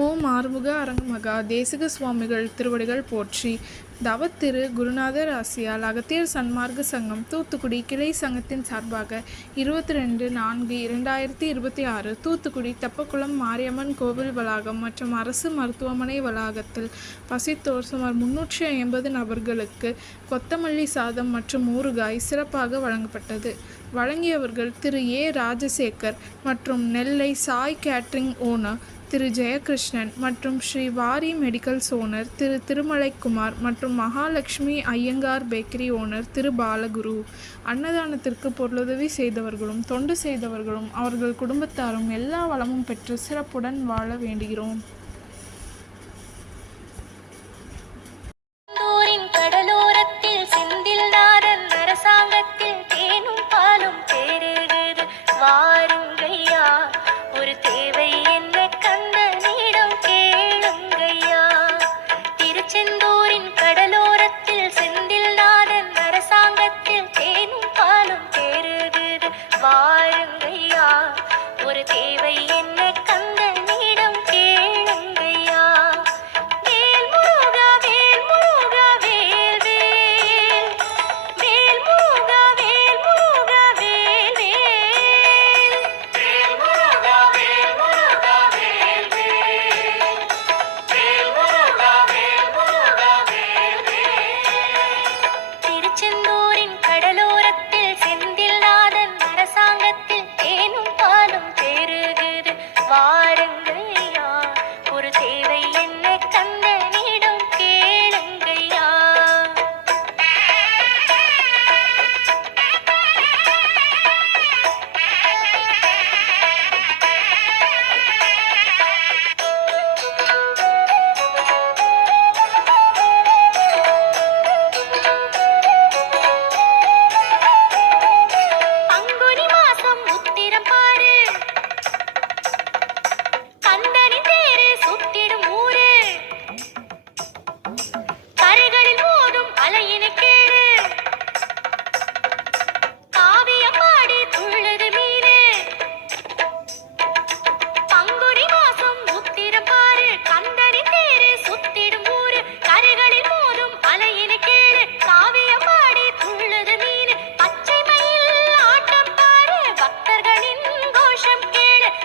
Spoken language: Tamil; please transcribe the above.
ஓம் ஆறுமுக அரங்கமகா தேசிக சுவாமிகள் திருவடிகள் போற்றி. தவத்திரு குருநாதர் ஆசியால் அகத்தியர் சன்மார்க்க சங்கம் தூத்துக்குடி கிளை சங்கத்தின் சார்பாக 22/4/2026 தூத்துக்குடி தெப்பக்குளம் மாரியம்மன் கோவில் வளாகம் மற்றும் அரசு மருத்துவமனை வளாகத்தில் பசித்தோர் சுமார் 350 நபர்களுக்கு கொத்தமல்லி சாதம் மற்றும் ஊறுகாய் சிறப்பாக வழங்கப்பட்டது. வழங்கியவர்கள் திரு ஏ ராஜசேகர் மற்றும் நெல்லை சாய் கேட்டரிங் ஓனர் திரு ஜெயகிருஷ்ணன் மற்றும் ஸ்ரீ வாரி மெடிக்கல்ஸ் ஓனர் திரு திருமலைக்குமார் மற்றும் மகாலட்சுமி ஐயங்கார் பேக்கரி ஓனர் திரு பாலகுரு. அன்னதானத்திற்கு பொருளுதவி செய்தவர்களும் தொண்டு செய்தவர்களும் அவர்கள் குடும்பத்தாரும் எல்லா வளமும் பெற்று சிறப்புடன் வாழ வேண்டுகிறோம்.